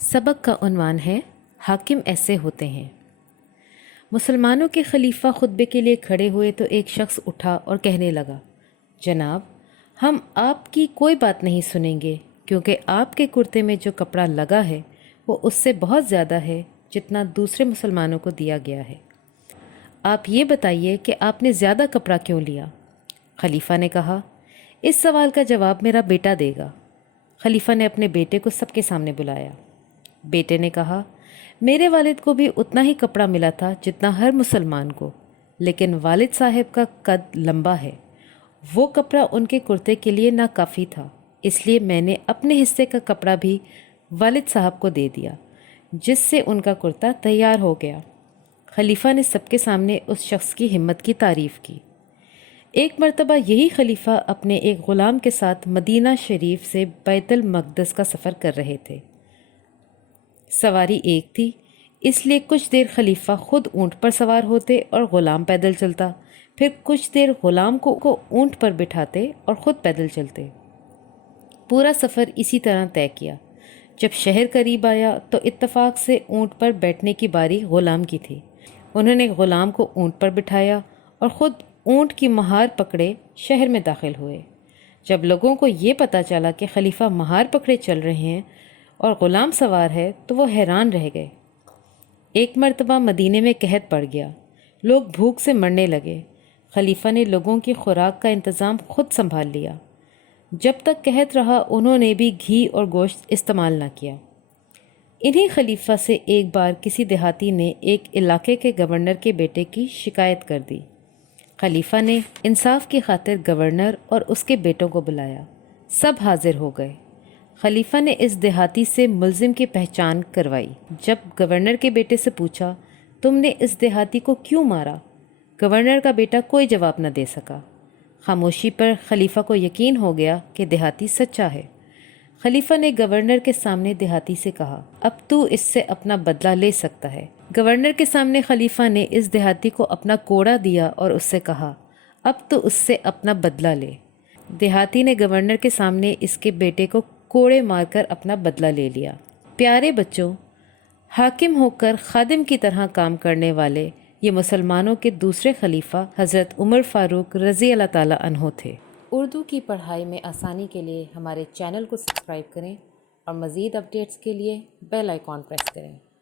सबक का उन्वान है हाकिम ऐसे होते हैं। मुसलमानों के खलीफा खुतबे के लिए खड़े हुए तो एक शख्स उठा और कहने लगा, जनाब, हम आपकी कोई बात नहीं सुनेंगे, क्योंकि आपके कुर्ते में जो कपड़ा लगा है वो उससे बहुत ज़्यादा है जितना दूसरे मुसलमानों को दिया गया है। आप ये बताइए कि आपने ज़्यादा कपड़ा क्यों लिया? खलीफा ने कहा, इस सवाल का जवाब मेरा बेटा देगा। खलीफा ने अपने बेटे को सबके सामने बुलाया। बेटे ने कहा, मेरे वालिद को भी उतना ही कपड़ा मिला था जितना हर मुसलमान को, लेकिन वालिद साहब का कद लंबा है, वो कपड़ा उनके कुर्ते के लिए नाकाफ़ी था, इसलिए मैंने अपने हिस्से का कपड़ा भी वालिद साहब को दे दिया, जिससे उनका कुर्ता तैयार हो गया। खलीफा ने सबके सामने उस शख्स की हिम्मत की तारीफ़ की। एक मर्तबा यही खलीफा अपने एक ग़ुलाम के साथ मदीना शरीफ से बैतुल मक़दस का सफ़र कर रहे थे। सवारी एक थी, इसलिए कुछ देर खलीफा खुद ऊँट पर सवार होते और ग़ुलाम पैदल चलता, फिर कुछ देर ग़ुलाम को ऊँट पर बिठाते और ख़ुद पैदल चलते। पूरा सफ़र इसी तरह तय किया। जब शहर करीब आया तो इत्तफाक से ऊँट पर बैठने की बारी ग़ुलाम की थी। उन्होंने ग़ुलाम को ऊँट पर बिठाया और ख़ुद ऊँट की महार पकड़े शहर में दाखिल हुए। जब लोगों को ये पता चला कि खलीफा महार पकड़े चल रहे हैं और ग़ुलाम सवार है तो वो हैरान रह गए। एक मर्तबा मदीने में कहत पड़ गया, लोग भूख से मरने लगे। खलीफा ने लोगों की खुराक का इंतज़ाम खुद संभाल लिया। जब तक कहत रहा उन्होंने भी घी और गोश्त इस्तेमाल न किया। इन्हीं खलीफा से एक बार किसी देहाती ने एक इलाके के गवर्नर के बेटे की शिकायत कर दी। खलीफा ने इंसाफ की खातिर गवर्नर और उसके बेटों को बुलाया। सब हाजिर हो गए। खलीफा ने इस देहाती से मुल्जिम की पहचान करवाई। जब गवर्नर के बेटे से पूछा, तुमने इस देहाती को क्यों मारा? गवर्नर का बेटा कोई जवाब न दे सका। खामोशी पर खलीफा को यकीन हो गया कि देहाती सच्चा है। खलीफा ने गवर्नर के सामने देहाती से कहा, अब तू इससे अपना बदला ले सकता है। गवर्नर के सामने खलीफा ने इस देहाती को अपना कोड़ा दिया और उससे कहा, अब तो उससे अपना बदला ले। देहाती ने गवर्नर के सामने इसके बेटे को कोड़े मारकर अपना बदला ले लिया। प्यारे बच्चों, हाकिम होकर खादिम की तरह काम करने वाले ये मुसलमानों के दूसरे खलीफा हज़रत उमर फ़ारूक रज़ी अल्लाह ताला अन्हो थे। उर्दू की पढ़ाई में आसानी के लिए हमारे चैनल को सब्सक्राइब करें और मज़ीद अपडेट्स के लिए बेल आइकॉन प्रेस करें।